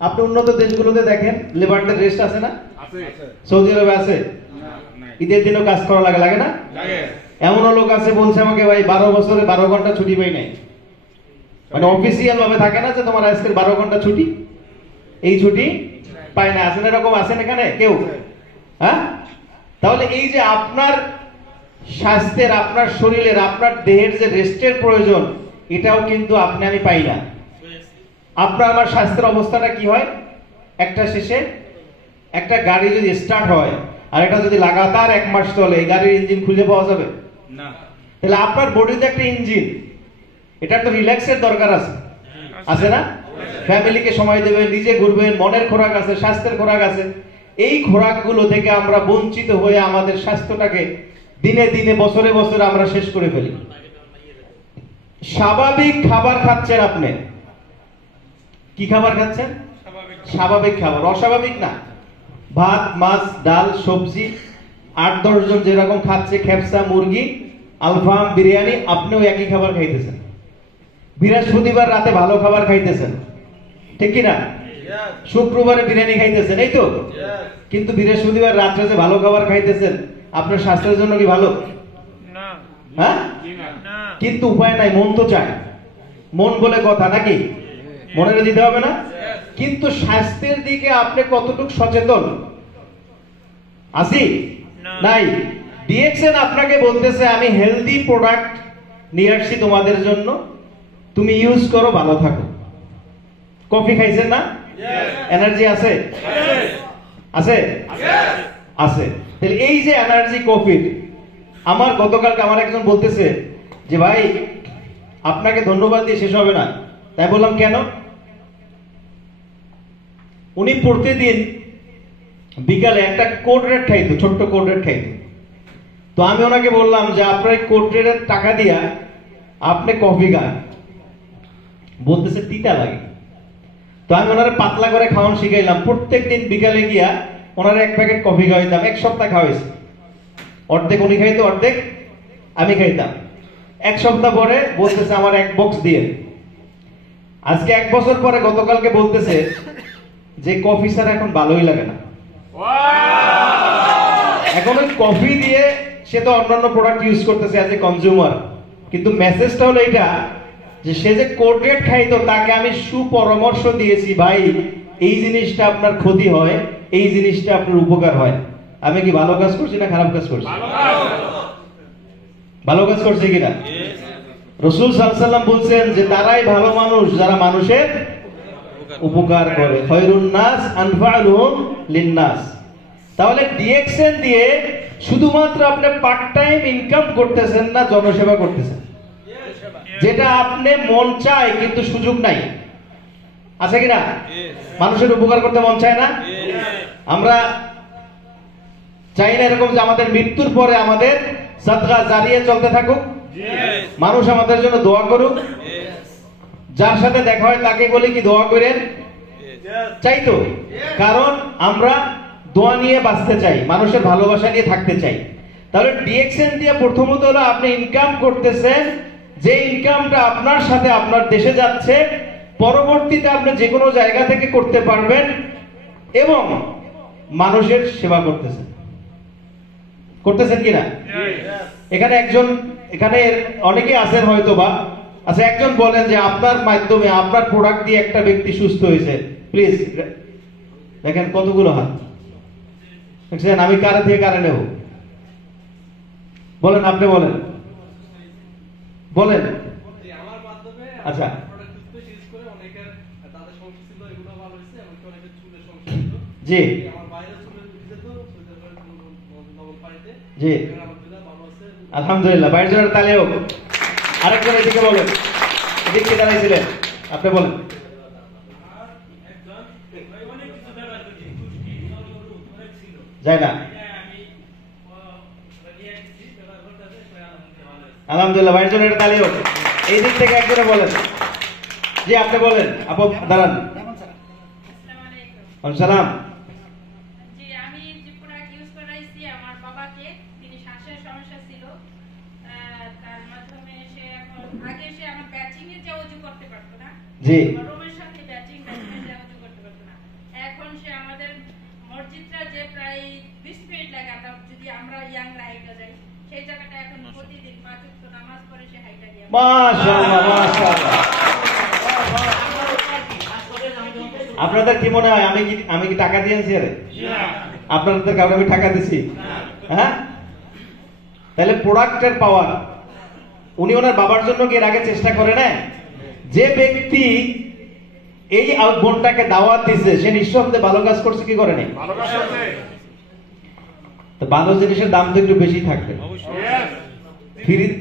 আপনি উন্নত দেশগুলোতে দেখেন লেবারদের রেস্ট আছে না? সৌদি আরবে আছে? ঈদের দিনও কাজ করা লাগে, লাগে না? এমনও লোক আছে বলছে আমাকে, ভাই 12 বছরে 12 ঘন্টা ছুটি পাই নাই। মানে অফিসিয়াল ভাবে থাকে না যে তোমার আজকের 12 ঘন্টা ছুটি, এই ছুটি পায় না। আছেন এরকম? আছেন এখানে কেউ? হ্যাঁ। তাহলে এই যে আপনার স্বাস্থ্যের, আপনার শরীরের, আপনার দেহের যে রেস্টের প্রয়োজন, এটাও কিন্তু আপনি আমি পাই না। আপনার আমার স্বাস্থ্যের অবস্থাটা কি হয়? একটা শেষে একটা গাড়ি যদি স্টার্ট হয় আর এটা যদি লাগাতার 1 মাস চলে, এই গাড়ির ইঞ্জিন খুঁজে পাওয়া যাবে না। তাহলে আপনার বডিতে একটা ইঞ্জিন, এটা তো রিল্যাক্সের দরকার আছে, আছে না? ফ্যামিলিকে সময় দেবেন, নিজে ঘুরবেন, মনের খোরাক আছে, স্বাস্থ্যের খোরাক আছে। এই খোরাকগুলো থেকে আমরা বঞ্চিত হয়ে আমাদের স্বাস্থ্যটাকে দিনে দিনে, বছরে বছরে আমরা শেষ করে ফেলি। স্বাভাবিক খাবার খাচ্ছেন আপনি, কি খাবার খাচ্ছেন? স্বাভাবিক খাবার, অস্বাভাবিক না। ভাত, মাছ, ডাল, সবজি, 8-10 জন যেরকম খাচ্ছে, খেপসা, মুরগি, আলফাম, বিরিয়ানি, আপনিও একই খাবার খাইতেছেন। বৃহস্পতিবার রাতে ভালো খাবার খাইতেছেন, ঠিক কিনা? শুক্রবারে বিরিয়ানি খাইতেছেন, এই তো। কিন্তু বৃহস্পতিবার রাত্রে যে ভালো খাবার খাইতেছেন, আপনার স্বাস্থ্যের জন্য কি ভালো? হ্যাঁ। কিন্তু উপায় নাই, মন তো চায়, মন বলে কথা নাকি? মনে দিতে হবে না? কিন্তু স্বাস্থ্যের দিকে আপনি কতটুকু সচেতন আছি? নাই। ডিএক্সএন আপনাকে বলতেছে আমি হেলদি প্রোডাক্ট নিয়ে আসছি তোমাদের জন্য, তুমি ইউজ করো, ভালো থাকো। কফি খাইছেন না? এনার্জি আছে? আছে? আছে। তাহলে এই যে এনার্জি কফির, আমার গতকালকে আমার একজন বলতেছে যে ভাই আপনাকে ধন্যবাদ দিয়ে শেষ হবে না। তাই বললাম কেন? উনি প্রতিদিন বিকালে একটা কোড রেড খাইতো, ছোট্ট কোড রেড খাইতো। তো আমি ওনাকে বললাম যে আপনার কোড রেডের টাকা দিয়া আপনি কফি খান। বলতেছে তিতা লাগে। তো আমি ওনারে পাতলা করে খাওয়ানো শিখাইলাম। প্রত্যেকদিন বিকালে গিয়া ওনারে 1 প্যাকেট কফি খাওয়াইতাম, 1 সপ্তাহ খাওয়াইছি। অর্ধেক উনি খাইতো, অর্ধেক আমি খাইতাম। 1 সপ্তাহ পরে বলতেছে আমার 1 বক্স দিয়ে। আজকে 1 বছর পরে গতকালকে বলতেছে যে কফি স্যার এখন ভালোই লাগে না। এখন ওই কফি দিয়ে সে তো অন্যান্য প্রোডাক্ট ইউজ করতেছে অ্যাজ এ কনজিউমার, কিন্তু মেসেজটা হলো এটা যে সে যে কোড রেড খাইতো, তাকে আমি সুপরামর্শ দিয়েছি, ভাই এই জিনিসটা আপনার ক্ষতি হয়, এই জিনিসটা আপনার উপকার হয়। আমি কি ভালো কাজ করছি না খারাপ কাজ করছি? ভালো কাজ করছি কিনা? রাসূল সাল্লাল্লাহু আলাইহি ওয়াসাল্লাম বলছেন যে তারাই ভালো মানুষ যারা মানুষের উপকার করে। খায়রুন নাস আনফাউহুম লিন-নাস। তাহলে ডিএক্সএন দিয়ে শুধুমাত্র আপনি পার্ট টাইম ইনকাম করতেছেন না, জনসেবা করতেছেন। যেটা আপনি মন চায় কিন্তু সুযোগ নাই, আছে কিনা? মানুষের উপকার করতে মন চায় না? আমরা চাই না এরকম যে আমাদের মৃত্যুর পরে আমাদের সাদকা জারিয়া চলতে থাকুক, মানুষ আমাদের জন্য দোয়া করুক, যার সাথে দেখা হয় তাকে বলি কি দোয়া করেন, চাই তো? কারণ আমরা দোয়া নিয়ে বাঁচতে চাই, মানুষের ভালোবাসা নিয়ে থাকতে চাই। তাহলে ডিএক্সএন দিয়ে প্রথমত হলো আপনি ইনকাম করতেছেন, যে ইনকামটা আপনার সাথে আপনার দেশে যাচ্ছে, পরবর্তীতে আপনি যে কোনো জায়গা থেকে করতে পারবেন এবং মানুষের সেবা করতেছেন। করতেছেন কিনা? এখানে একজন, এখানে অনেকেই আছেন হয়তো বা, আচ্ছা একজন বলেন যে আপনার মাধ্যমে, আপনার প্রোডাক্ট দিয়ে একটা ব্যক্তি সুস্থ হয়েছে, প্লিজ দেখেন কতগুলো হাত। দেখছেন আমি কারে থেকে কারে নেব? বলেন, আপনি বলেন, বলেন। আচ্ছা, জি জি, আলহামদুলিল্লাহ। 22 জনের তালি হোক। আরেকজন এদিকে বলেন, এদিকে দাঁড়াইছিলেন, আপনি বলেন। যায় না, আলহামদুলিল্লাহ। 22 জনের তালি হোক। এই দিক থেকে একজনে বলেন, জি আপনি বলেন, আপু দাঁড়ান। সালাম। জি মসজিদটা যে প্রায় 20 মিনিট লাগে যদি আমরা ইয়াংরা হাইটা যাই, সেই জায়গাটা এখন প্রতিদিন 5 ওয়াক্ত নামাজ পড়ে সে হাইটা দিয়ে। মাশাআল্লাহ মাশাআল্লাহ। আপনাদের কি মনে হয় আমি কি টাকা দিয়েছি? আরে আপনাদের কাউকে আমি টাকা দিছি? হ্যাঁ, তাহলে প্রোডাক্টের পাওয়ার। উনি ওনার বাবার জন্য কি এর আগে চেষ্টা করে না? যে ব্যক্তি এই বোনটাকে দাওয়াত দিছে সে নিঃসন্দেহে ভালো কাজ করছে কি করে নাই? ভালো কাজ করছে। তো ভালো জিনিসের দাম তো একটু বেশি থাকবে।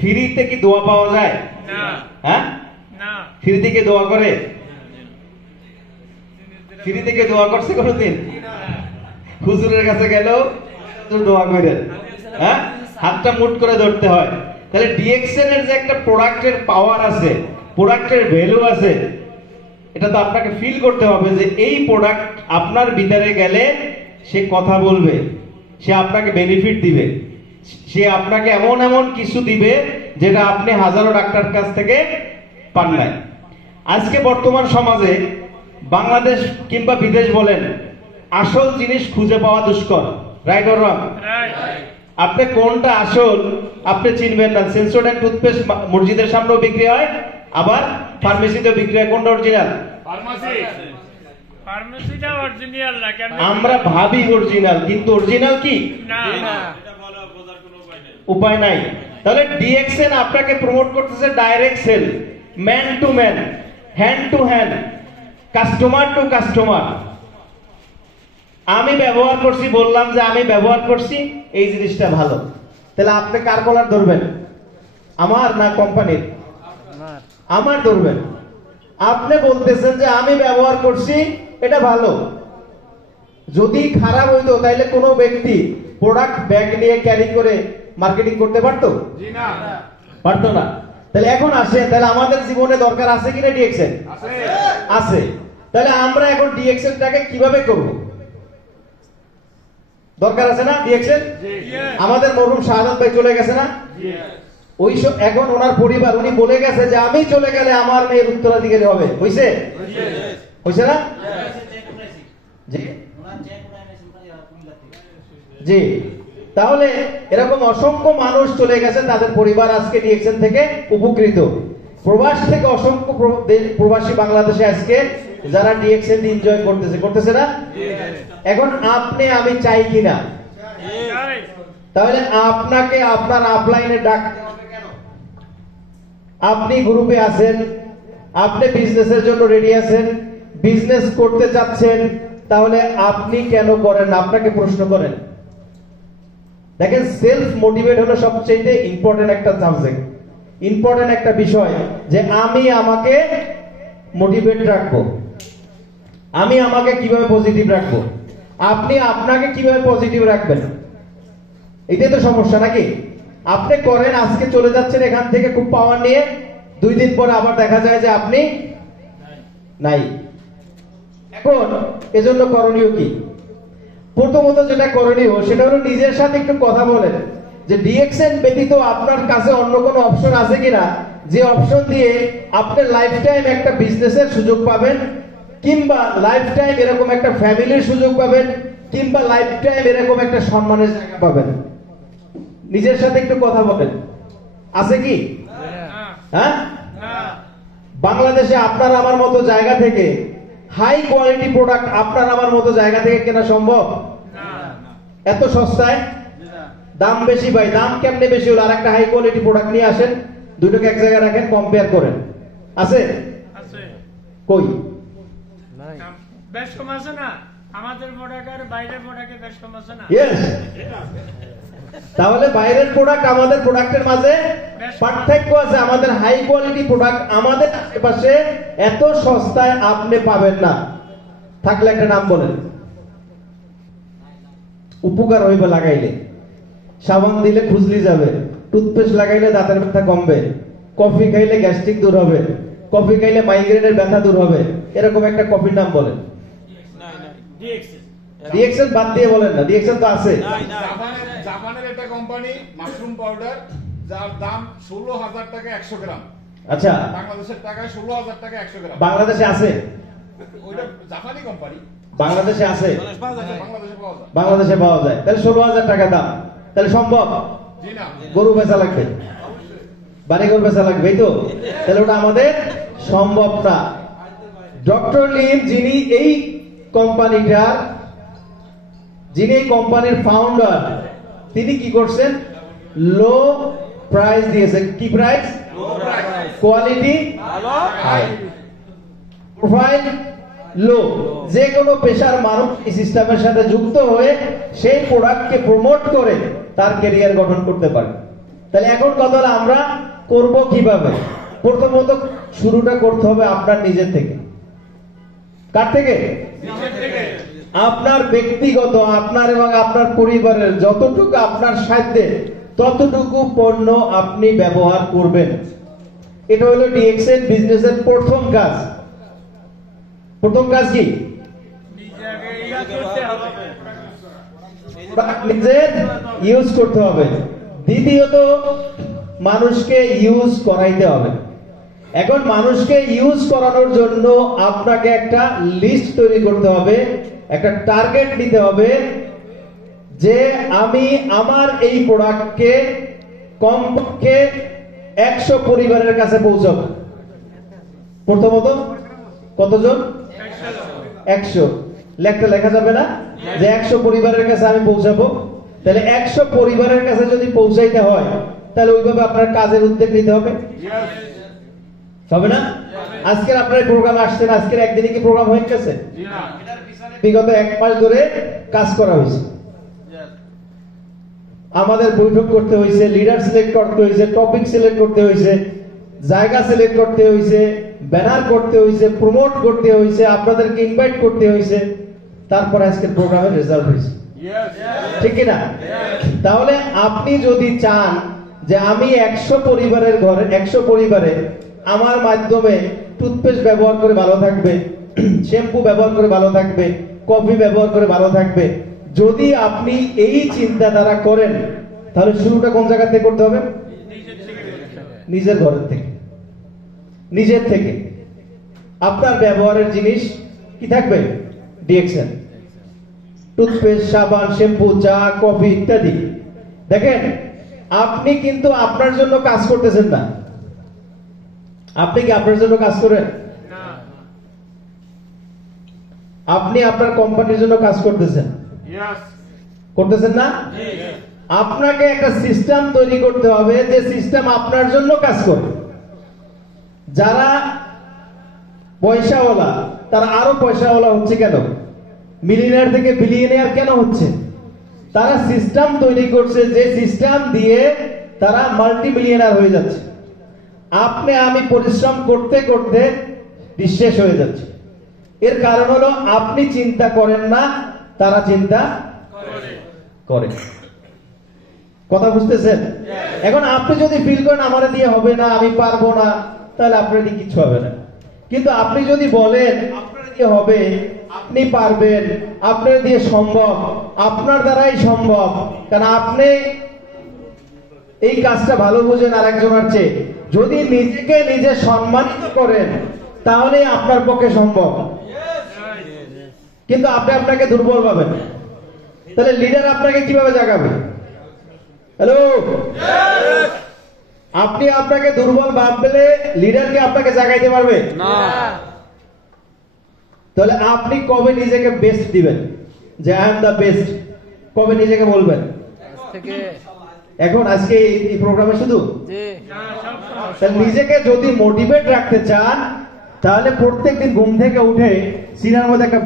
ফ্রিতে কি দোয়া পাওয়া যায়? না। হ্যাঁ না। ফ্রিতে কি দোয়া করে? ফ্রিতে কি দোয়া করছে কোনোদিন? হুজুরের কাছে গেলেও তো দোয়া করেন। হ্যাঁ, হাতটা মুট করে ধরতে হয়। তাহলে ডিএক্সএন এর যে একটা প্রোডাক্টের পাওয়ার আছে, প্রোডাক্টের ভ্যালু আছে, এটা তো আপনাকে ফিল করতে হবে যে এই প্রোডাক্ট আপনার ভিতরে গেলে সে কথা বলবে, সে আপনাকে বেনিফিট দিবে, সে আপনাকে এমন এমন কিছু দিবে যেটা আপনি হাজারো ডাক্তার কাছ থেকে পান নাই। আজকে বর্তমান সমাজে বাংলাদেশ কিংবা বিদেশ বলেন, আসল জিনিস খুঁজে পাওয়া দুষ্কর। Right or wrong? আপনি কোনটা আসল আপনি চিনবেন না। সেন্সোডাইন টুথপেস্ট মসজিদের সামনেও বিক্রি হয়, আবার ফার্মেসিতেও বিক্রি হয়। কোনটা অরিজিনাল? ফার্মেসিটা অরিজিনাল না কেন? আমরা ভাবি অরিজিনাল, কিন্তু অরিজিনাল কি না। উপায় নাই। তাহলে ডিএক্সএন আপনাকে প্রমোট করতেছে direct sale, man to man, hand to hand, customer to customer. আমি ব্যবহার করছি, বললাম যে আমি ব্যবহার করছি, এই জিনিসটা ভালো। তাহলে আপনি কার কলার ধরবেন? আমার না কোম্পানির? আমার ধরবেন। আপনি বলতেছেন যে আমি ব্যবহার করছি, এটা ভালো। যদি খারাপ হইতো তাহলে কোনো ব্যক্তি প্রোডাক্ট ব্যাগ নিয়ে ক্যারি করে মার্কেটিং করতে পারতো? জি না, পারতো না। তাহলে এখন আসে, তাহলে আমাদের জীবনে দরকার আছে কিনা ডিএক্সএন? আছে। তাহলে আমরা এখন ডিএক্সএনটাকে কিভাবে করব? দরকার আছে না ডিএক্সএন? আমাদের মরহুম শাহাদাত ভাই চলে গেছে না? ওই এখন ওনার পরিবার, উনি বলে গেছে যে আমি চলে গেলে আমার মেয়ের উত্তরাধিকারী হবে। হইছে? হইছে না? জি জি। তাহলে এরকম অসংখ্য মানুষ চলে গেছে, তাদের পরিবার আজকে ডিএক্সএন থেকে উপকৃত। প্রবাস থেকে অসংখ্য প্রবাসী বাংলাদেশে আজকে যারা ডিএক্সএন এনজয় করতেছে না? এখন আপনি আমি চাই কিনা? তাহলে আপনাকে আপনার আপলাইনে ডাকতে হবে কেন? আপনি গ্রুপে আছেন, আপনি বিজনেসের জন্য রেডি আছেন, বিজনেস করতে চাচ্ছেন, তাহলে আপনি কেন করেন না? আপনাকে প্রশ্ন করেন। দেখেন, সেলফ মোটিভেট হলো সবচেয়ে ইম্পর্টেন্ট একটা সাবজেক্ট, ইম্পর্টেন্ট একটা বিষয়, যে আমি আমাকে মোটিভেট রাখবো, আমি আমাকে কিভাবে পজিটিভ রাখবো, আপনি আপনাকে কিভাবে পজিটিভ রাখবেন, এটাই তো সমস্যা নাকি? আপনি করেন, আজকে চলে যাচ্ছেন এখান থেকে খুব পাওয়ার নিয়ে, 2 দিন পরে আবার দেখা যায় যে আপনি নাই। এখন এজন্য করণীয় কি? প্রথমত যেটা করণীয় সেটা হলো নিজের সাথে একটু কথা বলেন যে ডিএক্সএন ব্যতীত আপনার কাছে অন্য কোনো অপশন আছে কিনা, যে অপশন দিয়ে আপনি লাইফ টাইম একটা বিজনেসের সুযোগ পাবেন, কিংবা লাইফ টাইম এরকম একটা ফ্যামিলির সুযোগ পাবেন, কিংবা লাইফ টাইম এরকম একটা সম্মানের জায়গা পাবেন। নিজের সাথে একটু কথা বলেন, আছে কি? হ্যাঁ, বাংলাদেশে আপনার আমার মতো জায়গা থেকে হাই কোয়ালিটি প্রোডাক্ট আপনার আমার মতো জায়গা থেকে কেনা সম্ভব? এত সস্তায়? দাম বেশি ভাই। দাম কেমনে বেশি হলো? আর একটা হাই কোয়ালিটি প্রোডাক্ট নিয়ে আসেন, দুটোকে এক জায়গায় রাখেন, কম্পেয়ার করেন। আছে? কই? বেশ কম আছে না? আমাদের প্রোডাক্ট আর বাইরের প্রোডাক্টে বেশ কম আছে না? ইয়েস। তাহলে বাইরের প্রোডাক্ট আমাদের প্রোডাক্টের মাঝে পার্থক্য আছে। আমাদের হাই কোয়ালিটি প্রোডাক্ট আমাদের আশেপাশে এত সস্তায় আপনি পাবেন না। থাকলে একটা নাম বলেন। উপকার হইবে লাগাইলে, সাবান দিলে খুজলি যাবে, টুথপেস্ট লাগাইলে দাঁতের ব্যথা কমবে, কফি খাইলে গ্যাস্ট্রিক দূর হবে, কফি খাইলে মাইগ্রেনের ব্যথা দূর হবে, এরকম একটা কফির নাম বলেন। ডিএক্সএন বাদ দিয়ে বলেন না, ডিএক্সএন তো আছে। জাপানের একটা কোম্পানি মাশরুম পাউডার, যার দাম 16,000 টাকা 100 গ্রাম। আচ্ছা, বাংলাদেশের টাকায় 16,000 টাকা 100 গ্রাম। বাংলাদেশে আছে? ওইটা জাপানি কোম্পানি, বাংলাদেশে আছে, বাংলাদেশে পাওয়া যায়। বাংলাদেশে পাওয়া যায়, তাহলে 16,000 টাকা দাম, তাহলে সম্ভব? জি না, গরু বেচা লাগবে, বাড়ি গরু বেচা লাগবে, এই তো, তাহলে ওটা আমাদের সম্ভব না। ডক্টর লিম যিনি এই কোম্পানিটার, যিনি এই কোম্পানির ফাউন্ডার, তিনি কি করছেন? লো প্রাইস দিয়েছেন। কি প্রাইস? কোয়ালিটি হাই, প্রোফাইল লো। যে কোনো পেশার মানুষ এই সিস্টেমের সাথে যুক্ত হয়ে সেই প্রোডাক্টকে প্রমোট করে তার ক্যারিয়ার গঠন করতে পারে। তাহলে এখন কথা হলো আমরা করব কিভাবে? প্রথমত শুরুটা করতে হবে আপনার নিজের থেকে। কার থেকে? আপনার ব্যক্তিগত, আপনার এবং আপনার পরিবারের যতটুকু আপনার সাধ্যে ততটুকু পণ্য আপনি ব্যবহার করবেন। এটা হলো ডিএক্সএন বিজনেসের প্রথম কাজ। প্রথম কাজ কি? নিজে ইউজ করতে হবে। দ্বিতীয়ত মানুষকে ইউজ করাইতে হবে। এখন মানুষকে ইউজ করানোর জন্য আপনাকে একটা লিস্ট তৈরি করতে হবে, একটা টার্গেট নিতে হবে যে আমি আমার এই প্রোডাক্টকে কমপক্ষে 100 পরিবারের কাছে পৌঁছাবো। প্রথমত কতজন? 100। লেখা যাবে না যে 100 পরিবারের কাছে আমি পৌঁছাবো। তাহলে 100 পরিবারের কাছে যদি পৌঁছাইতে হয় তাহলে ওইভাবে আপনার কাজের উদ্যোগ নিতে হবে, হবে না? আজকের আপনার প্রোগ্রাম আসছেন, আজকের একদিনে কি প্রোগ্রাম হয়ে গেছে? বিগত 1 মাস ধরে কাজ করা হয়েছে। আমাদের বৈঠক করতে হয়েছে, লিডার সিলেক্ট করতে হয়েছে, টপিক সিলেক্ট করতে হয়েছে, জায়গা সিলেক্ট করতে হয়েছে, ব্যানার করতে হয়েছে, প্রমোট করতে হয়েছে, আপনাদেরকে ইনভাইট করতে হয়েছে, তারপর আজকের প্রোগ্রামের রেজাল্ট হয়েছে, ঠিক কিনা? তাহলে আপনি যদি চান যে আমি 100 পরিবারের ঘরে, 100 পরিবারে আমার মাধ্যমে টুথপেস্ট ব্যবহার করে ভালো থাকবে, শ্যাম্পু ব্যবহার করে ভালো থাকবে, কফি ব্যবহার করে ভালো থাকবে, যদি আপনি এই চিন্তাধারা করেন তাহলে শুরুটা কোন জায়গা থেকে করতে হবে? নিজের ঘরের থেকে, নিজের থেকে। আপনার ব্যবহারের জিনিস কি থাকবে? ডিএক্সএন, টুথপেস্ট, সাবান, শ্যাম্পু, চা, কফি ইত্যাদি। দেখেন, আপনি কিন্তু আপনার জন্য কাজ করতেছেন না। আপনি কি আপনার জন্য কাজ করেন? আপনি আপনার কোম্পানির জন্য কাজ করতেছেন, করতেছেন না? আপনাকে একটা সিস্টেম তৈরি করতে হবে যে সিস্টেম আপনার জন্য কাজ করে। যারা পয়সাওয়ালা তারা আরো পয়সাওয়ালা হচ্ছে কেন? মিলিয়নিয়ার থেকে বিলিয়নিয়ার কেন হচ্ছে? তারা সিস্টেম তৈরি করছে যে সিস্টেম দিয়ে তারা মাল্টি মিলিয়নিয়ার হয়ে যাচ্ছে। আপনি আমি পরিশ্রম করতে করতে নিঃশেষ হয়ে যাচ্ছে। এর কারণ হলো আপনি চিন্তা করেন না, তারা চিন্তা করে। কথা বুঝতেছেন? এখন আপনি যদি ফিল করেন আমার দিয়ে হবে না, আমি পারবো না, তাহলে আপনার দিয়ে কিছু হবে না। কিন্তু আপনি যদি বলেন আপনার দিয়ে হবে, আপনি পারবেন, আপনার দিয়ে সম্ভব, আপনার দ্বারাই সম্ভব, কারণ আপনি এই কাজটা ভালো বুঝেন আরেকজনের চেয়ে, যদি নিজেকে নিজে সম্মানিত করেন তাহলে আপনার পক্ষে সম্ভব। কিন্তু আপনি আপনাকে দুর্বল ভাবেন, তাহলে লিডার আপনাকে কিভাবে জাগাবে? হ্যালো, আপনি আপনাকে দুর্বল ভাবলে লিডারকে আপনাকে জাগাইতে পারবে না। তাহলে আপনি কবে নিজেকে বেস্ট দিবেন যে আই এম দা বেস্ট? কবে নিজেকে বলবেন? এখন আজকে এই প্রোগ্রামে শুধু নিজেকে যদি মোটিভেট রাখতে চান তাহলে প্রত্যেকদিন ঘুম থেকে উঠে সিনার মধ্যে একটা